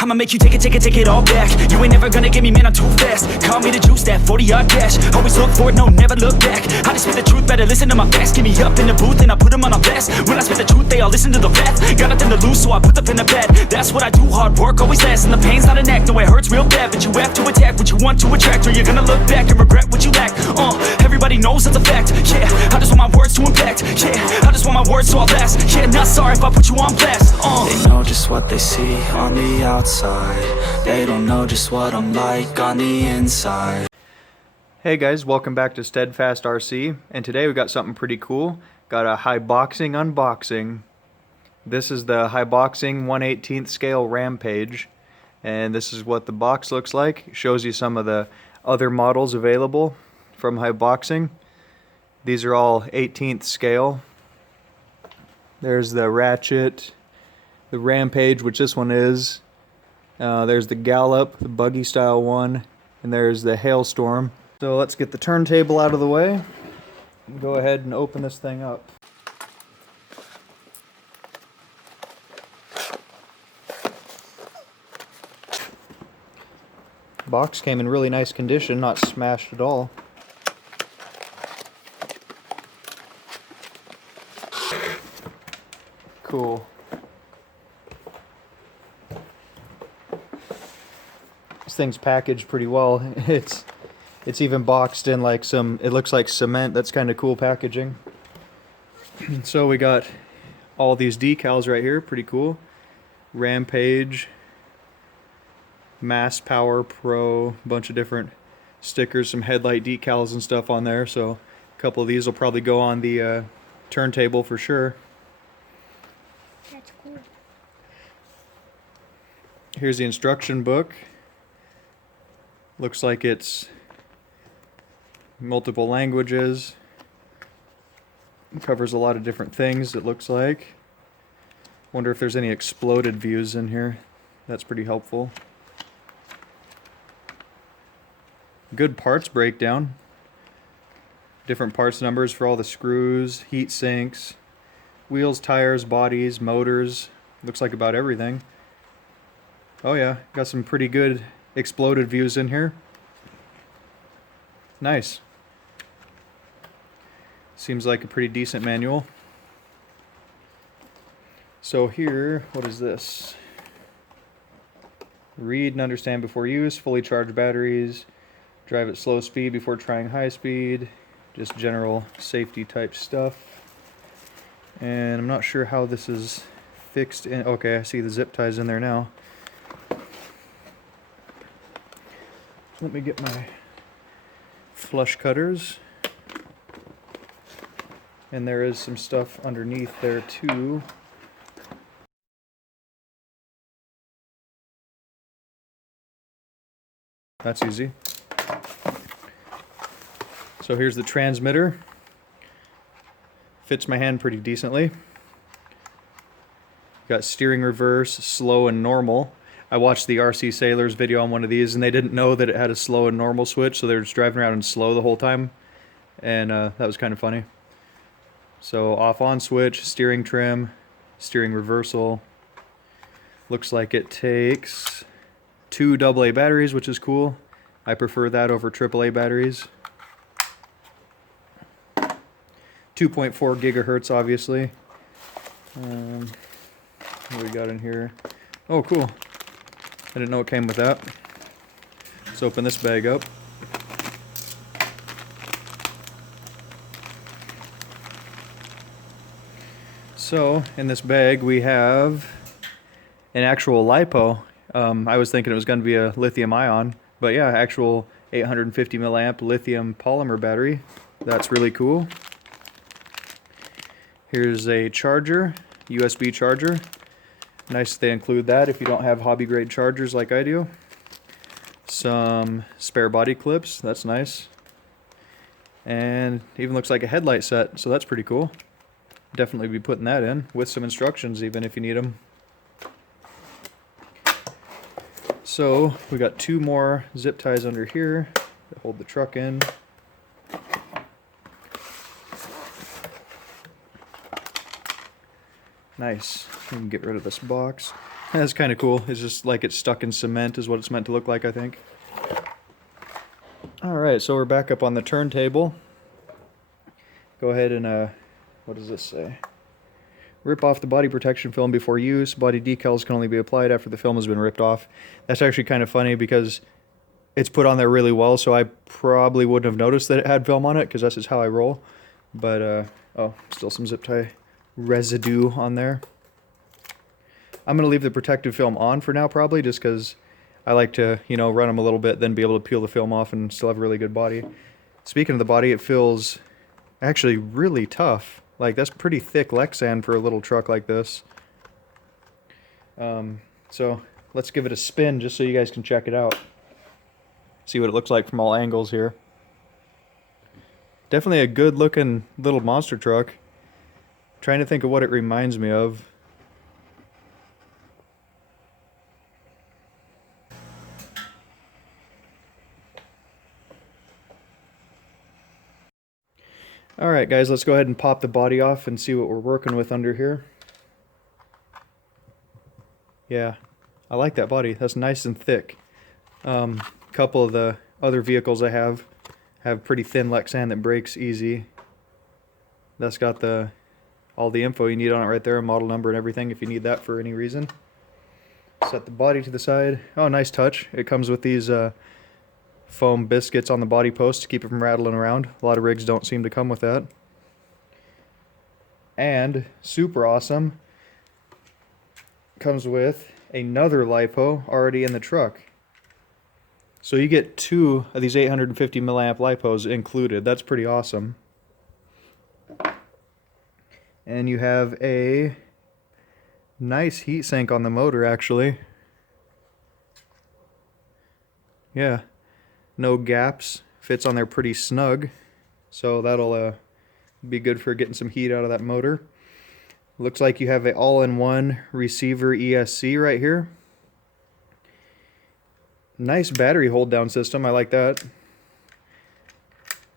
I'ma make you take it all back. You ain't never gonna get me, man, I'm too fast. Call me the juice, that 40-yard dash. Always look forward, no, never look back. I just spit the truth, better listen to my facts. Get me up in the booth and I put them on a blast. When I spit the truth, they all listen to the facts. Got nothing to lose, so I put the pen to bed. That's what I do, hard work always lasts. And the pain's not an act, no, it hurts real bad. But you have to attack what you want to attract, or you're gonna look back and regret what you lack. Everybody knows that's a fact. Yeah, I just want my words to impact. Yeah, I just want my words to all last. Yeah, not sorry if I put you on blast. They know just what they see on the outside. They don't know just what I'm like on the inside. Hey guys, welcome back to Steadfast RC, and today we got something pretty cool. Got a Haiboxing unboxing. This is the Haiboxing 1/18 scale Rampage, and this is what the box looks like. It shows you some of the other models available from Haiboxing. These are all 18th scale. There's the Ratchet, the Rampage, which this one is. There's the Gallop, the buggy style one, and there's the Hailstorm. So let's get the turntable out of the way. Go ahead and open this thing up. Box came in really nice condition, not smashed at all. Cool. This thing's packaged pretty well. It's even boxed in like it looks like cement. That's kind of cool packaging. So we got all these decals right here, pretty cool. Rampage, Mass Power Pro, a bunch of different stickers, some headlight decals and stuff on there. So a couple of these will probably go on the turntable for sure. That's cool. Here's the instruction book. Looks like it's multiple languages. It covers a lot of different things, it looks like. Wonder if there's any exploded views in here. That's pretty helpful. Good parts breakdown. Different parts numbers for all the screws, heat sinks, wheels, tires, bodies, motors. Looks like about everything. Oh yeah, got some pretty good exploded views in here. Nice. Seems like a pretty decent manual. So here, what is this? Read and understand before use, fully charged batteries, drive at slow speed before trying high speed, just general safety type stuff. And I'm not sure how this is fixed in. Okay, I see the zip ties in there now. Let me get my flush cutters. And there is some stuff underneath there too. That's easy. So here's the transmitter. Fits my hand pretty decently. Got steering reverse, slow and normal. I watched the RC Sailors video on one of these and they didn't know that it had a slow and normal switch, so they were just driving around in slow the whole time. And that was kind of funny. So off on switch, steering trim, steering reversal. Looks like it takes 2 AA batteries, which is cool. I prefer that over AAA batteries. 2.4 gigahertz, obviously. What do we got in here? Oh, cool. I didn't know it came with that. Let's open this bag up. So, in this bag we have an actual LiPo. I was thinking it was going to be a lithium ion, but yeah, actual 850 milliamp lithium polymer battery. That's really cool. Here's a charger, USB charger. Nice they include that if you don't have hobby grade chargers like I do. Some spare body clips, that's nice. And even looks like a headlight set, so that's pretty cool. Definitely be putting that in with some instructions even if you need them. So we got 2 more zip ties under here that hold the truck in. Nice. We can get rid of this box. That's kind of cool. It's just like it's stuck in cement is what it's meant to look like, I think. Alright, so we're back up on the turntable. Go ahead and, what does this say? Rip off the body protection film before use. Body decals can only be applied after the film has been ripped off. That's actually kind of funny because it's put on there really well, so I probably wouldn't have noticed that it had film on it because that's just how I roll. But, oh, still some zip tie residue on there. I'm going to leave the protective film on for now probably just because I like to, you know, run them a little bit, then be able to peel the film off and still have a really good body. Speaking of the body, it feels actually really tough. Like, that's pretty thick Lexan for a little truck like this. So let's give it a spin just so you guys can check it out. See what it looks like from all angles here. Definitely a good looking little monster truck. Trying to think of what it reminds me of. Alright guys, let's go ahead and pop the body off and see what we're working with under here. Yeah, I like that body. That's nice and thick. Couple of the other vehicles I have pretty thin Lexan that breaks easy. That's got all the info you need on it right there, model number and everything if you need that for any reason. Set the body to the side. Oh, nice touch. It comes with these foam biscuits on the body post to keep it from rattling around. A lot of rigs don't seem to come with that. And super awesome, comes with another LiPo already in the truck. So you get 2 of these 850 milliamp LiPos included. That's pretty awesome. And you have a nice heat sink on the motor actually. Yeah. No gaps, fits on there pretty snug, so that'll be good for getting some heat out of that motor. Looks like you have an all-in-one receiver ESC right here. Nice battery hold-down system, I like that.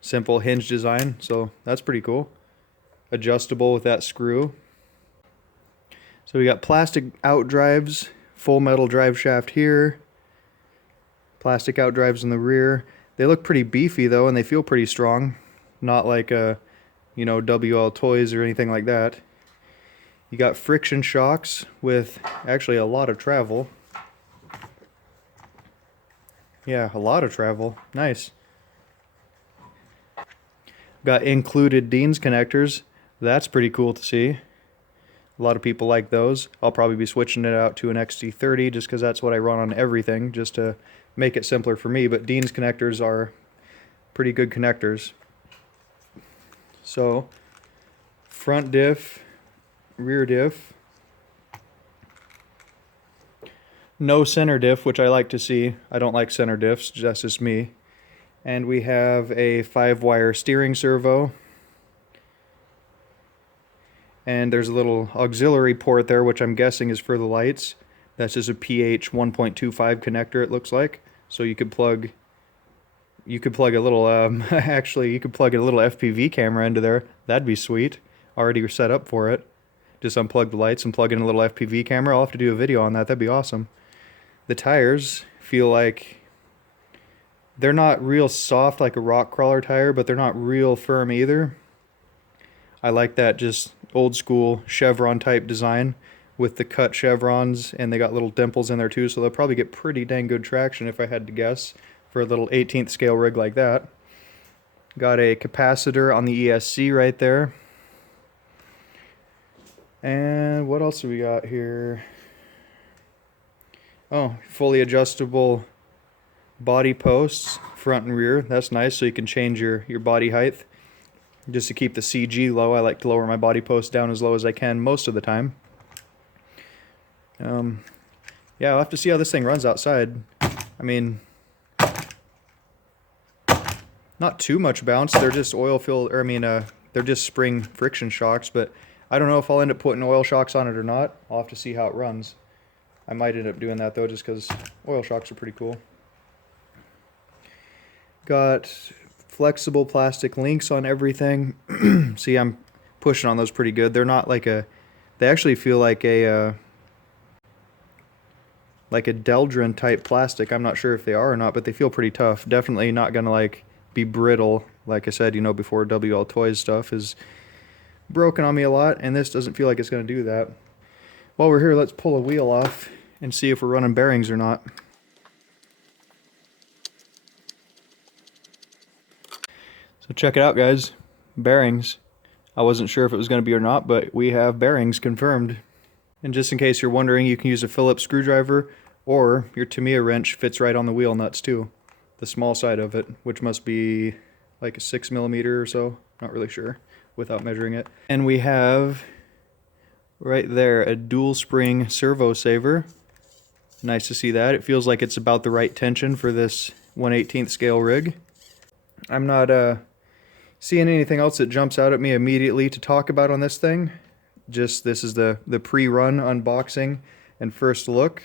Simple hinge design, so that's pretty cool. Adjustable with that screw. So we got plastic outdrives, full metal drive shaft here. Plastic outdrives in the rear. They look pretty beefy though, and they feel pretty strong. Not like a, you know, WL Toys or anything like that. You got friction shocks with actually a lot of travel. Yeah, a lot of travel. Nice. Got included Dean's connectors. That's pretty cool to see. A lot of people like those. I'll probably be switching it out to an XT30 just because that's what I run on everything, just to make it simpler for me. But Dean's connectors are pretty good connectors. So, front diff, rear diff. No center diff, which I like to see. I don't like center diffs, that's just me. And we have a 5-wire steering servo. And there's a little auxiliary port there, which I'm guessing is for the lights. That's just a PH 1.25 connector, it looks like. So you could plug a little, actually, you could plug a little FPV camera into there. That'd be sweet. Already set up for it. Just unplug the lights and plug in a little FPV camera. I'll have to do a video on that. That'd be awesome. The tires feel like they're not real soft like a rock crawler tire, but they're not real firm either. I like that just old school chevron type design with the cut chevrons, and they got little dimples in there too, so they'll probably get pretty dang good traction if I had to guess for a little 18th scale rig like that. Got a capacitor on the ESC right there. And what else do we got here? Oh, fully adjustable body posts, front and rear. That's nice, so you can change your body height. Just to keep the CG low, I like to lower my body post down as low as I can most of the time. Yeah, I'll have to see how this thing runs outside. I mean, not too much bounce. They're just oil filled, or I mean, they're just spring friction shocks, but I don't know if I'll end up putting oil shocks on it or not. I'll have to see how it runs. I might end up doing that though, just because oil shocks are pretty cool. Got flexible plastic links on everything. See, I'm pushing on those pretty good. They're not like they actually feel like a like a Deldrin type plastic. I'm not sure if they are or not, but they feel pretty tough. Definitely not gonna like be brittle. Like I said, you know, before WL Toys stuff is broken on me a lot, and this doesn't feel like it's gonna do that. While we're here, let's pull a wheel off and see if we're running bearings or not. So check it out, guys. Bearings. I wasn't sure if it was going to be or not, but we have bearings confirmed. And just in case you're wondering, you can use a Phillips screwdriver, or your Tamiya wrench fits right on the wheel nuts too. The small side of it, which must be like a 6mm or so. Not really sure without measuring it. And we have right there a dual spring servo saver. Nice to see that. It feels like it's about the right tension for this 1/18 scale rig. I'm not seeing anything else that jumps out at me immediately to talk about on this thing. Just this is the pre-run unboxing and first look.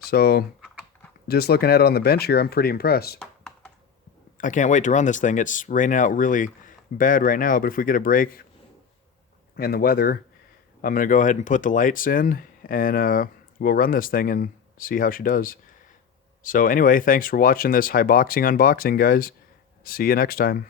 So just looking at it on the bench here, I'm pretty impressed. I can't wait to run this thing. It's raining out really bad right now, but if we get a break in the weather, I'm going to go ahead and put the lights in, and we'll run this thing and see how she does. So anyway, thanks for watching this Haiboxing unboxing, guys. See you next time.